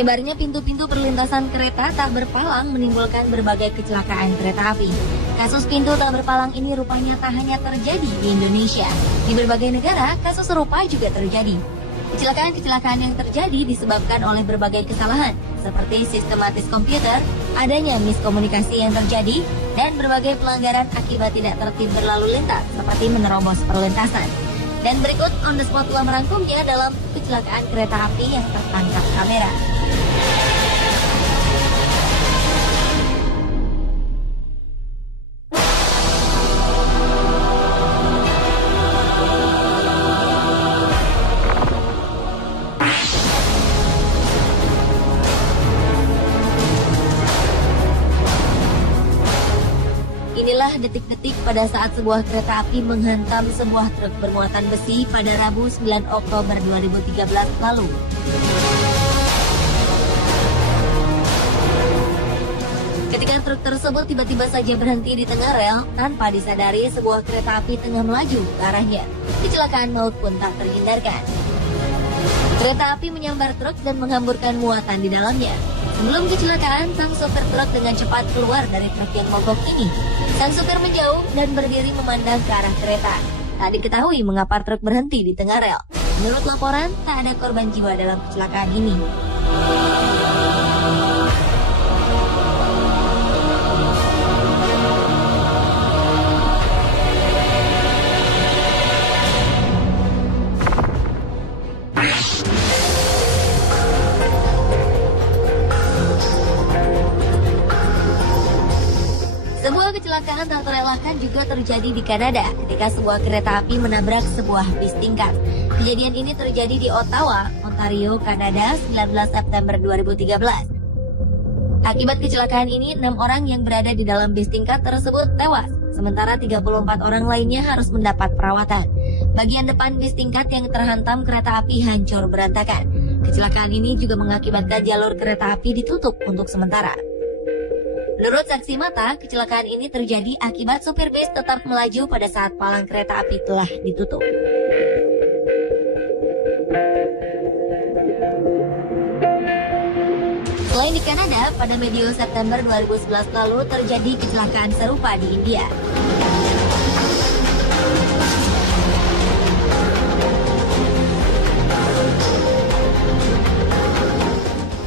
Menyebarnya pintu-pintu perlintasan kereta tak berpalang menimbulkan berbagai kecelakaan kereta api. Kasus pintu tak berpalang ini rupanya tak hanya terjadi di Indonesia. Di berbagai negara, kasus serupa juga terjadi. Kecelakaan-kecelakaan yang terjadi disebabkan oleh berbagai kesalahan, seperti sistematis komputer, adanya miskomunikasi yang terjadi, dan berbagai pelanggaran akibat tidak tertib berlalu lintas, seperti menerobos perlintasan. Dan berikut on the spot telah merangkumnya dalam kecelakaan kereta api yang tertangkap kamera. Inilah detik-detik pada saat sebuah kereta api menghantam sebuah truk bermuatan besi pada Rabu 9 Oktober 2013 lalu. Ketika truk tersebut tiba-tiba saja berhenti di tengah rel tanpa disadari sebuah kereta api tengah melaju ke arahnya. Kecelakaan maut pun tak terhindarkan. Kereta api menyambar truk dan menghamburkan muatan di dalamnya. Sebelum kecelakaan, sang sopir truk dengan cepat keluar dari truk yang mogok ini. Sang sopir menjauh dan berdiri memandang ke arah kereta. Tak diketahui mengapa truk berhenti di tengah rel. Menurut laporan, tak ada korban jiwa dalam kecelakaan ini. Sebuah kecelakaan tak terelakkan juga terjadi di Kanada ketika sebuah kereta api menabrak sebuah bis tingkat. Kejadian ini terjadi di Ottawa, Ontario, Kanada, 19 September 2013. Akibat kecelakaan ini, 6 orang yang berada di dalam bis tingkat tersebut tewas, sementara 34 orang lainnya harus mendapat perawatan. Bagian depan bis tingkat yang terhantam kereta api hancur berantakan. Kecelakaan ini juga mengakibatkan jalur kereta api ditutup untuk sementara. Menurut saksi mata, kecelakaan ini terjadi akibat supir bis tetap melaju pada saat palang kereta api telah ditutup. Selain di Kanada, pada medio September 2011 lalu terjadi kecelakaan serupa di India.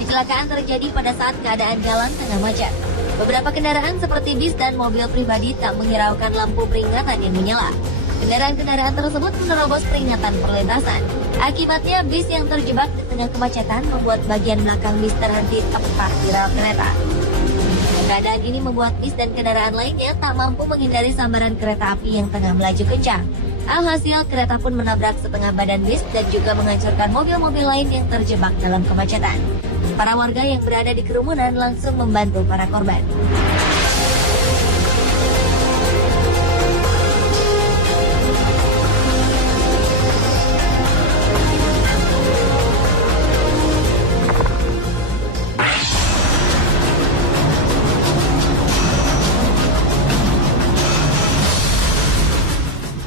Kecelakaan terjadi pada saat keadaan jalan tengah macet. Beberapa kendaraan seperti bis dan mobil pribadi tak menghiraukan lampu peringatan yang menyala. Kendaraan-kendaraan tersebut menerobos peringatan perlintasan. Akibatnya bis yang terjebak di tengah kemacetan membuat bagian belakang bis terhenti tepat di rel kereta. Keadaan ini membuat bis dan kendaraan lainnya tak mampu menghindari sambaran kereta api yang tengah melaju kencang. Alhasil kereta pun menabrak setengah badan bis dan juga menghancurkan mobil-mobil lain yang terjebak dalam kemacetan. Para warga yang berada di kerumunan langsung membantu para korban.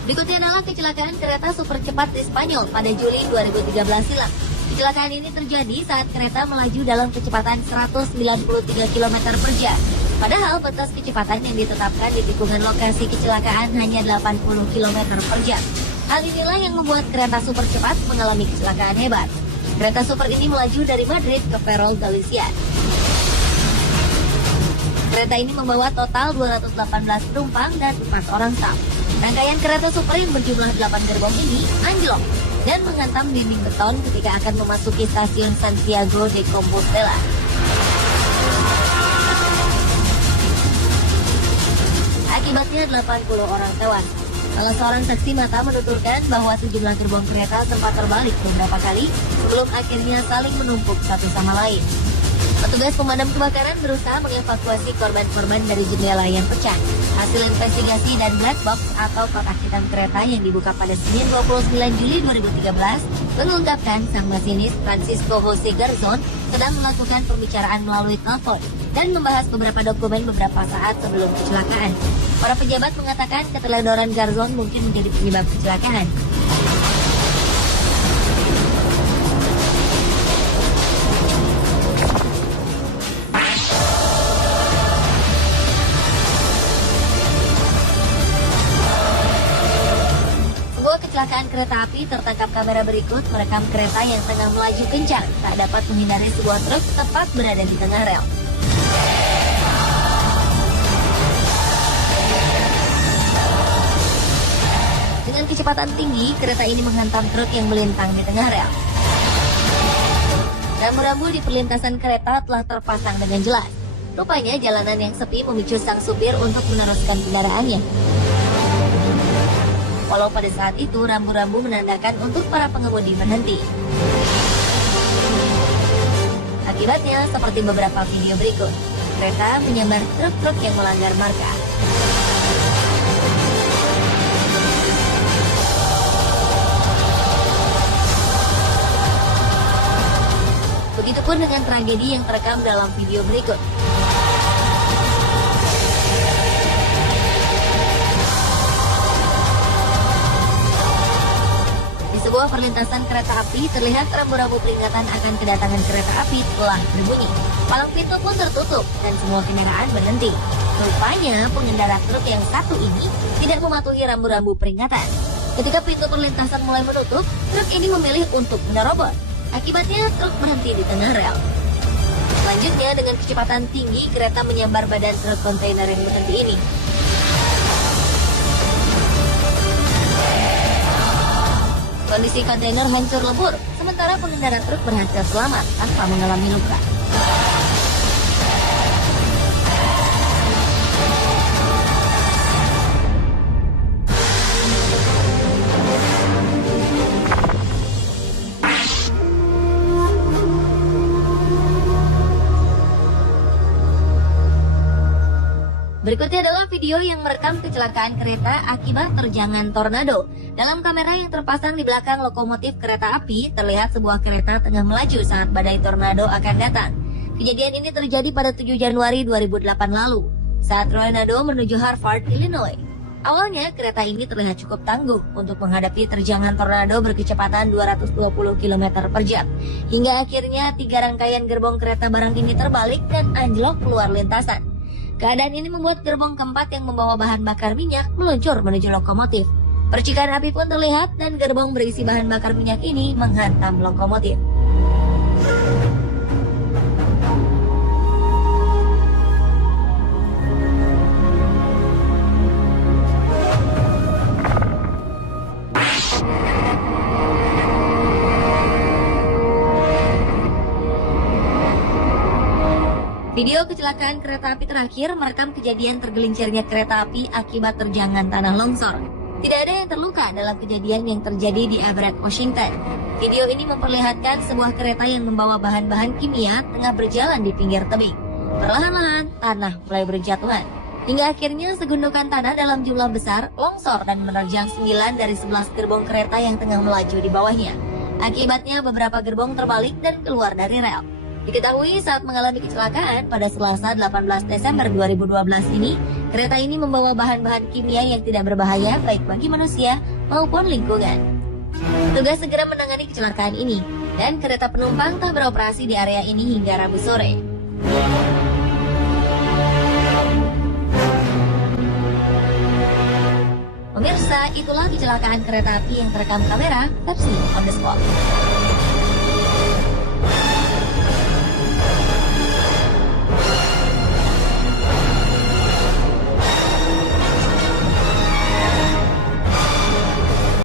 Berikutnya adalah kecelakaan kereta super cepat di Spanyol pada Juli 2013 silam. Kecelakaan ini terjadi saat kereta melaju dalam kecepatan 193 km per jam. Padahal batas kecepatan yang ditetapkan di tikungan lokasi kecelakaan hanya 80 km per jam. Hal inilah yang membuat kereta super cepat mengalami kecelakaan hebat. Kereta super ini melaju dari Madrid ke Ferrol, Galicia. Kereta ini membawa total 218 penumpang dan 4 orang staf. Rangkaian kereta super yang berjumlah 8 gerbong ini anjlok dan menghantam dinding beton ketika akan memasuki stasiun Santiago de Compostela. Akibatnya 80 orang tewas. Salah seorang saksi mata menuturkan bahwa sejumlah gerbong kereta sempat terbalik beberapa kali sebelum akhirnya saling menumpuk satu sama lain. Petugas pemadam kebakaran berusaha mengevakuasi korban-korban dari jendela yang pecah. Hasil investigasi dan black box atau kotak hitam kereta yang dibuka pada Senin 29 Juli 2013 mengungkapkan sang masinis Francisco Jose Garzon sedang melakukan pembicaraan melalui telepon dan membahas beberapa dokumen beberapa saat sebelum kecelakaan. Para pejabat mengatakan keteledoran Garzon mungkin menjadi penyebab kecelakaan. kecelakaan kereta api tertangkap kamera berikut merekam kereta yang tengah melaju kencang tak dapat menghindari sebuah truk tepat berada di tengah rel. Dengan kecepatan tinggi, kereta ini menghantam truk yang melintang di tengah rel. Rambu-rambu di perlintasan kereta telah terpasang dengan jelas. Rupanya jalanan yang sepi memicu sang supir untuk meneruskan kendaraannya. Walau pada saat itu rambu-rambu menandakan untuk para pengemudi berhenti. Akibatnya seperti beberapa video berikut, kereta menyambar truk-truk yang melanggar marka. Begitupun dengan tragedi yang terekam dalam video berikut. Di sebuah perlintasan kereta api, terlihat rambu-rambu peringatan akan kedatangan kereta api telah berbunyi. Palang pintu pun tertutup dan semua kendaraan berhenti. Rupanya pengendara truk yang satu ini tidak mematuhi rambu-rambu peringatan. Ketika pintu perlintasan mulai menutup, truk ini memilih untuk menerobos. Akibatnya truk berhenti di tengah rel. Selanjutnya dengan kecepatan tinggi kereta menyambar badan truk kontainer yang berhenti ini. Kondisi kontainer hancur lebur, sementara pengendara truk berhasil selamat tanpa mengalami luka. Berikutnya adalah video yang merekam kecelakaan kereta akibat terjangan tornado. Dalam kamera yang terpasang di belakang lokomotif kereta api, terlihat sebuah kereta tengah melaju saat badai tornado akan datang. Kejadian ini terjadi pada 7 Januari 2008 lalu, saat tornado menuju Hartford, Illinois. Awalnya, kereta ini terlihat cukup tangguh untuk menghadapi terjangan tornado berkecepatan 220 km per jam. Hingga akhirnya 3 rangkaian gerbong kereta barang ini terbalik dan anjlok keluar lintasan. Keadaan ini membuat gerbong keempat yang membawa bahan bakar minyak meluncur menuju lokomotif. Percikan api pun terlihat dan gerbong berisi bahan bakar minyak ini menghantam lokomotif. Video kecelakaan kereta api terakhir merekam kejadian tergelincirnya kereta api akibat terjangan tanah longsor. Tidak ada yang terluka dalam kejadian yang terjadi di Everett, Washington. Video ini memperlihatkan sebuah kereta yang membawa bahan-bahan kimia tengah berjalan di pinggir tebing. Perlahan-lahan, tanah mulai berjatuhan. Hingga akhirnya segundukan tanah dalam jumlah besar longsor dan menerjang 9 dari 11 gerbong kereta yang tengah melaju di bawahnya. Akibatnya beberapa gerbong terbalik dan keluar dari rel. Diketahui saat mengalami kecelakaan pada Selasa 18 Desember 2012 ini, kereta ini membawa bahan-bahan kimia yang tidak berbahaya baik bagi manusia maupun lingkungan. Tugas segera menangani kecelakaan ini, dan kereta penumpang tak beroperasi di area ini hingga Rabu sore. Pemirsa, itulah kecelakaan kereta api yang terekam kamera Pepsi on the spot.